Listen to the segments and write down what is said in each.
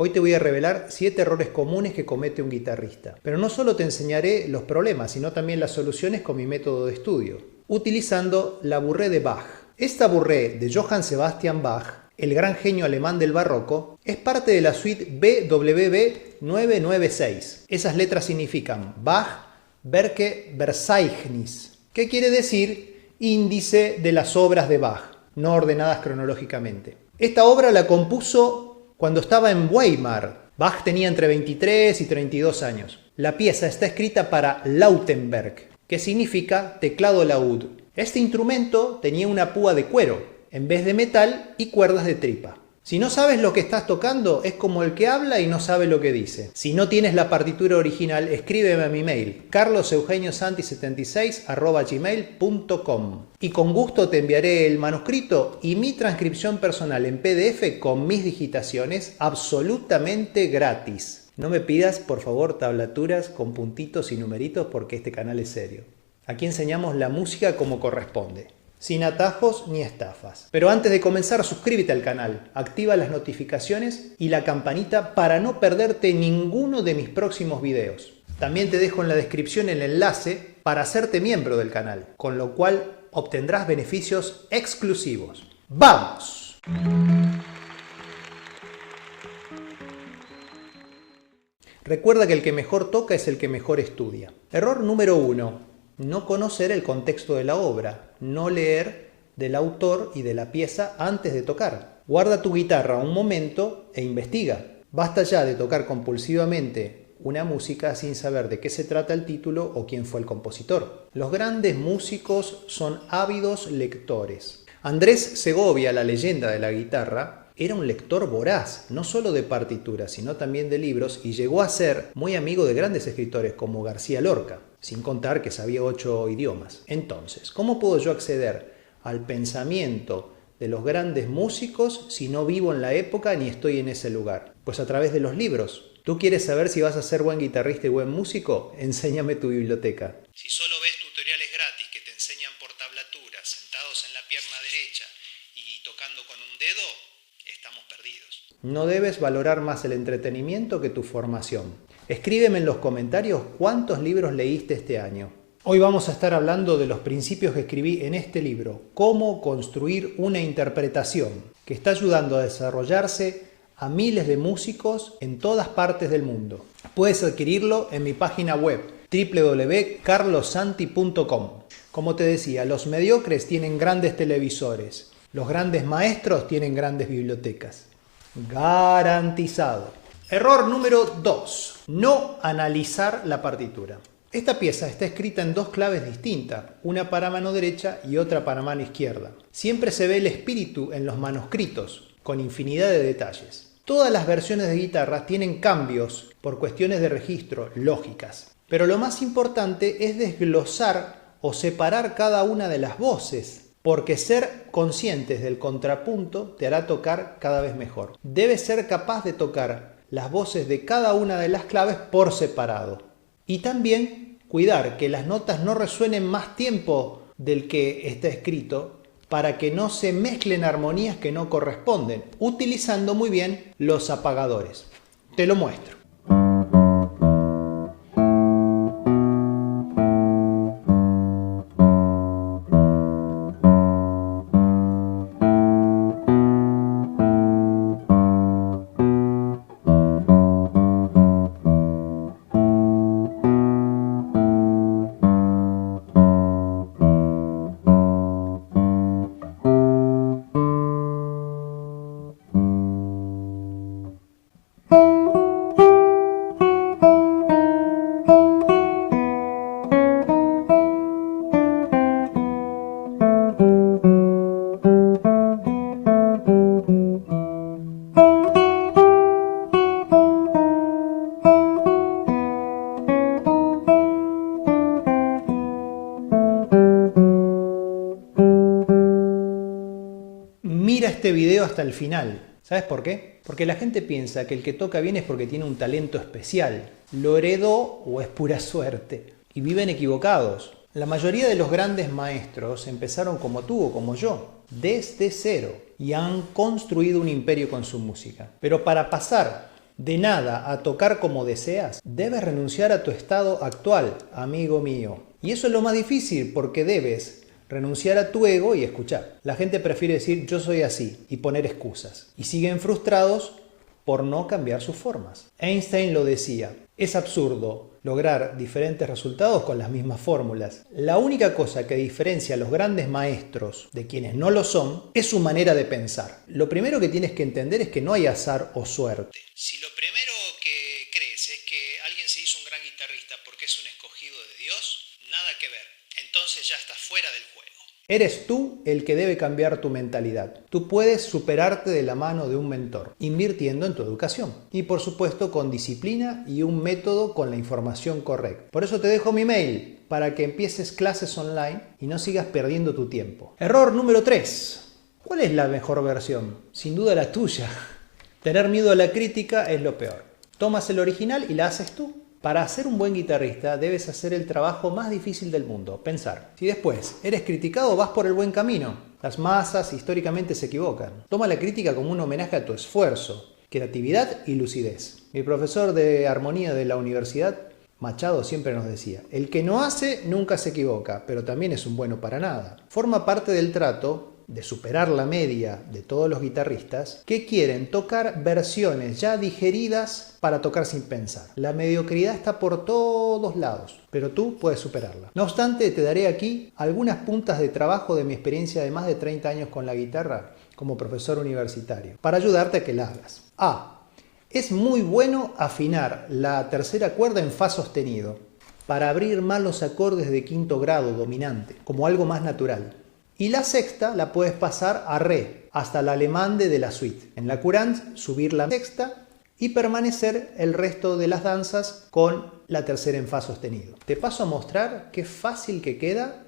Hoy te voy a revelar 7 errores comunes que comete un guitarrista. Pero no solo te enseñaré los problemas, sino también las soluciones con mi método de estudio, utilizando la Bourrée de Bach. Esta Bourrée de Johann Sebastian Bach, el gran genio alemán del barroco, es parte de la suite BWV 996. Esas letras significan Bach, Werke Verzeichnis, que quiere decir índice de las obras de Bach, no ordenadas cronológicamente. Esta obra la compuso cuando estaba en Weimar. Bach tenía entre 23 y 32 años. La pieza está escrita para Lautenberg, que significa teclado laúd. Este instrumento tenía una púa de cuero, en vez de metal, y cuerdas de tripa. Si no sabes lo que estás tocando, es como el que habla y no sabe lo que dice. Si no tienes la partitura original, escríbeme a mi mail, carloseugeniosanti76@gmail.com, y con gusto te enviaré el manuscrito y mi transcripción personal en PDF con mis digitaciones absolutamente gratis. No me pidas, por favor, tablaturas con puntitos y numeritos porque este canal es serio. Aquí enseñamos la música como corresponde, sin atajos ni estafas. Pero antes de comenzar, suscríbete al canal, activa las notificaciones y la campanita para no perderte ninguno de mis próximos videos. También te dejo en la descripción el enlace para hacerte miembro del canal, con lo cual obtendrás beneficios exclusivos. ¡Vamos! Recuerda que el que mejor toca es el que mejor estudia. Error número 1. No conocer el contexto de la obra, no leer del autor y de la pieza antes de tocar. Guarda tu guitarra un momento e investiga. Basta ya de tocar compulsivamente una música sin saber de qué se trata el título o quién fue el compositor. Los grandes músicos son ávidos lectores. Andrés Segovia, la leyenda de la guitarra, era un lector voraz, no solo de partituras, sino también de libros, y llegó a ser muy amigo de grandes escritores como García Lorca, sin contar que sabía 8 idiomas. Entonces, ¿cómo puedo yo acceder al pensamiento de los grandes músicos si no vivo en la época ni estoy en ese lugar? Pues a través de los libros. ¿Tú quieres saber si vas a ser buen guitarrista y buen músico? Enséñame tu biblioteca. Si solo ves tutoriales gratis que te enseñan por tablaturas, sentados en la pierna derecha y tocando con un dedo, estamos perdidos. No debes valorar más el entretenimiento que tu formación. Escríbeme en los comentarios cuántos libros leíste este año. Hoy vamos a estar hablando de los principios que escribí en este libro, Cómo construir una interpretación, que está ayudando a desarrollarse a miles de músicos en todas partes del mundo. Puedes adquirirlo en mi página web www.carlosanti.com. Como te decía, los mediocres tienen grandes televisores, los grandes maestros tienen grandes bibliotecas. Garantizado. Error número 2. No analizar la partitura. Esta pieza está escrita en 2 claves distintas, una para mano derecha y otra para mano izquierda. Siempre se ve el espíritu en los manuscritos, con infinidad de detalles. Todas las versiones de guitarra tienen cambios por cuestiones de registro, lógicas. Pero lo más importante es desglosar o separar cada una de las voces, porque ser conscientes del contrapunto te hará tocar cada vez mejor. Debes ser capaz de tocar las voces de cada una de las claves por separado. Y también cuidar que las notas no resuenen más tiempo del que está escrito para que no se mezclen armonías que no corresponden, utilizando muy bien los apagadores. Te lo muestro. Mira este video hasta el final. ¿Sabes por qué? Porque la gente piensa que el que toca bien es porque tiene un talento especial, lo heredó o es pura suerte. Y viven equivocados. La mayoría de los grandes maestros empezaron como tú o como yo, desde cero, y han construido un imperio con su música. Pero para pasar de nada a tocar como deseas, debes renunciar a tu estado actual, amigo mío. Y eso es lo más difícil porque debes renunciar a tu ego y escuchar. La gente prefiere decir yo soy así y poner excusas. Y siguen frustrados por no cambiar sus formas. Einstein lo decía, es absurdo lograr diferentes resultados con las mismas fórmulas. La única cosa que diferencia a los grandes maestros de quienes no lo son es su manera de pensar. Lo primero que tienes que entender es que no hay azar o suerte. Si lo primero que crees es que alguien se hizo un gran guitarrista porque es un escogido de Dios, nada que ver. Entonces ya estás fuera del juego. Eres tú el que debe cambiar tu mentalidad. Tú puedes superarte de la mano de un mentor, invirtiendo en tu educación. Y por supuesto con disciplina y un método con la información correcta. Por eso te dejo mi mail, para que empieces clases online y no sigas perdiendo tu tiempo. Error número 3. ¿Cuál es la mejor versión? Sin duda la tuya. Tener miedo a la crítica es lo peor. Tomas el original y la haces tú. Para ser un buen guitarrista debes hacer el trabajo más difícil del mundo, pensar. Si después eres criticado, vas por el buen camino. Las masas históricamente se equivocan. Toma la crítica como un homenaje a tu esfuerzo, creatividad y lucidez. Mi profesor de armonía de la universidad, Machado, siempre nos decía, el que no hace nunca se equivoca, pero también es un bueno para nada. Forma parte del trato de superar la media de todos los guitarristas que quieren tocar versiones ya digeridas para tocar sin pensar. La mediocridad está por todos lados, pero tú puedes superarla. No obstante, te daré aquí algunas puntas de trabajo de mi experiencia de más de 30 años con la guitarra como profesor universitario, para ayudarte a que la hagas. A. Es muy bueno afinar la tercera cuerda en fa sostenido para abrir más los acordes de quinto grado dominante, como algo más natural. Y la sexta la puedes pasar a re, hasta el alemande de la suite. En la courante, subir la sexta y permanecer el resto de las danzas con la tercera en fa sostenido. Te paso a mostrar qué fácil que queda.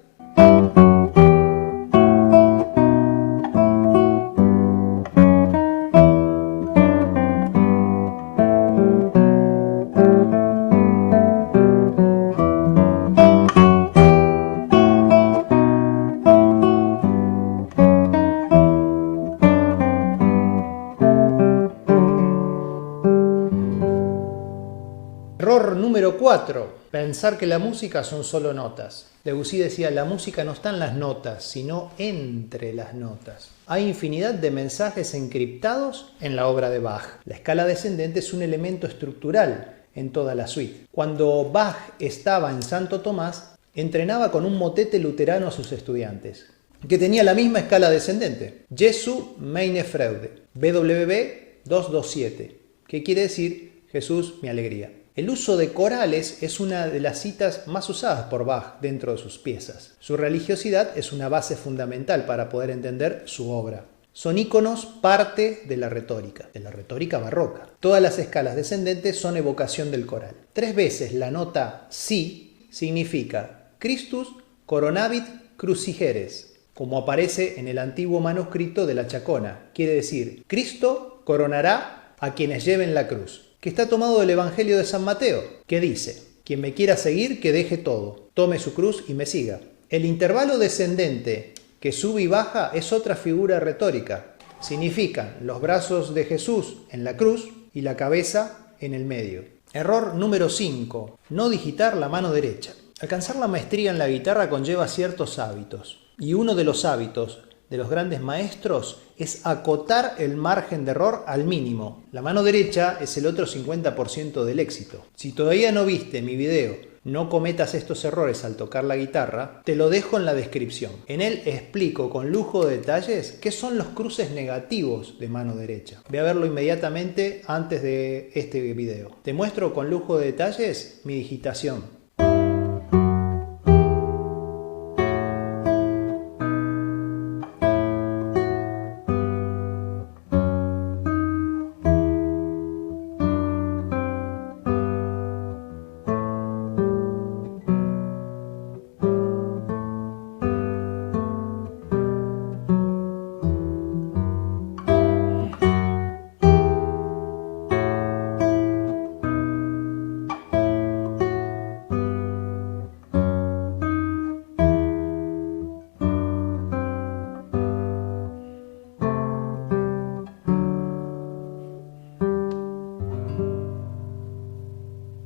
Error número 4. Pensar que la música son solo notas. Debussy decía, la música no está en las notas, sino entre las notas. Hay infinidad de mensajes encriptados en la obra de Bach. La escala descendente es un elemento estructural en toda la suite. Cuando Bach estaba en Santo Tomás, entrenaba con un motete luterano a sus estudiantes, que tenía la misma escala descendente. Jesu meine Freude, BWV 227, que quiere decir Jesús mi alegría. El uso de corales es una de las citas más usadas por Bach dentro de sus piezas. Su religiosidad es una base fundamental para poder entender su obra. Son íconos parte de la retórica barroca. Todas las escalas descendentes son evocación del coral. 3 veces la nota si significa Christus coronavit crucigeres, como aparece en el antiguo manuscrito de la Chacona. Quiere decir, Cristo coronará a quienes lleven la cruz, que está tomado del Evangelio de San Mateo, que dice, quien me quiera seguir, que deje todo, tome su cruz y me siga. El intervalo descendente que sube y baja es otra figura retórica. Significan los brazos de Jesús en la cruz y la cabeza en el medio. Error número 5. No digitar la mano derecha. Alcanzar la maestría en la guitarra conlleva ciertos hábitos. Y uno de los hábitos de los grandes maestros es acotar el margen de error al mínimo. La mano derecha es el otro 50% del éxito. Si todavía no viste mi video No cometas estos errores al tocar la guitarra, te lo dejo en la descripción. En él explico con lujo de detalles qué son los cruces negativos de mano derecha. Ve a verlo inmediatamente antes de este video. Te muestro con lujo de detalles mi digitación.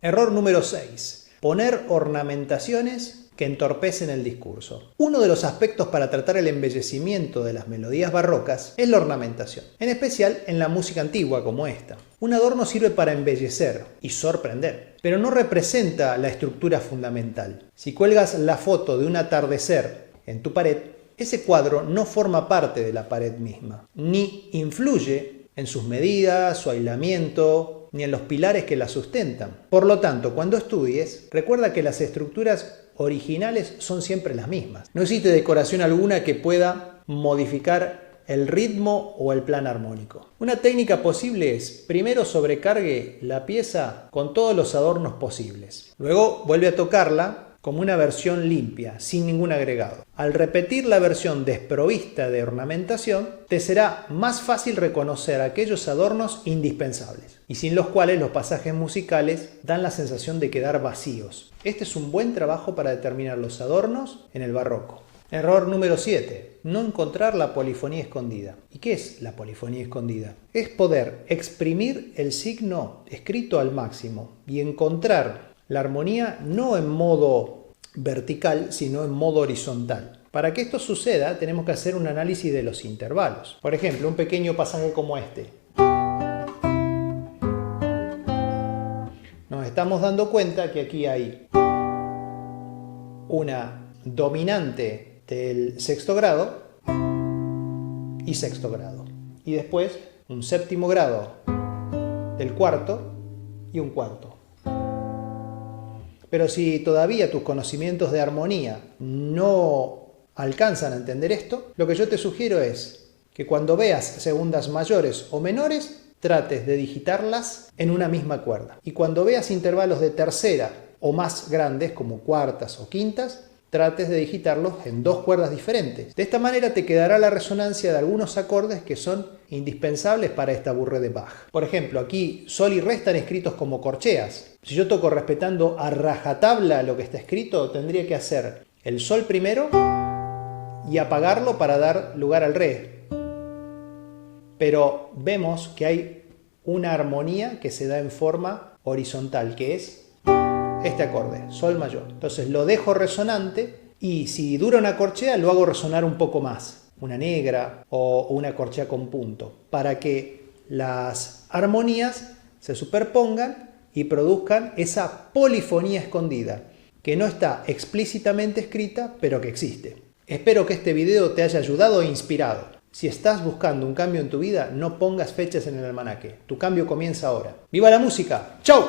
Error número 6. Poner ornamentaciones que entorpecen el discurso. Uno de los aspectos para tratar el embellecimiento de las melodías barrocas es la ornamentación, en especial en la música antigua como esta. Un adorno sirve para embellecer y sorprender, pero no representa la estructura fundamental. Si cuelgas la foto de un atardecer en tu pared, ese cuadro no forma parte de la pared misma, ni influye en sus medidas, su aislamiento, ni en los pilares que la sustentan. Por lo tanto, cuando estudies, recuerda que las estructuras originales son siempre las mismas. No existe decoración alguna que pueda modificar el ritmo o el plan armónico. Una técnica posible es, primero sobrecargue la pieza con todos los adornos posibles. Luego vuelve a tocarla como una versión limpia, sin ningún agregado. Al repetir la versión desprovista de ornamentación, te será más fácil reconocer aquellos adornos indispensables y sin los cuales los pasajes musicales dan la sensación de quedar vacíos. Este es un buen trabajo para determinar los adornos en el barroco. Error número 7. No encontrar la polifonía escondida. ¿Y qué es la polifonía escondida? Es poder exprimir el signo escrito al máximo y encontrar la armonía no en modo vertical, sino en modo horizontal. Para que esto suceda, tenemos que hacer un análisis de los intervalos. Por ejemplo, un pequeño pasaje como este. Nos estamos dando cuenta que aquí hay una dominante del sexto grado y sexto grado. Y después un séptimo grado del cuarto y un cuarto. Pero si todavía tus conocimientos de armonía no alcanzan a entender esto, lo que yo te sugiero es que cuando veas segundas mayores o menores, trates de digitarlas en una misma cuerda. Y cuando veas intervalos de tercera o más grandes, como cuartas o quintas, trates de digitarlos en dos cuerdas diferentes. De esta manera te quedará la resonancia de algunos acordes que son indispensables para esta burre de Bach. Por ejemplo, aquí sol y re están escritos como corcheas. Si yo toco respetando a rajatabla lo que está escrito, tendría que hacer el sol primero y apagarlo para dar lugar al re. Pero vemos que hay una armonía que se da en forma horizontal, que es este acorde, sol mayor. Entonces lo dejo resonante y si dura una corchea lo hago resonar un poco más, una negra o una corchea con punto, para que las armonías se superpongan y produzcan esa polifonía escondida, que no está explícitamente escrita, pero que existe. Espero que este video te haya ayudado e inspirado. Si estás buscando un cambio en tu vida, no pongas fechas en el almanaque. Tu cambio comienza ahora. ¡Viva la música! ¡Chau!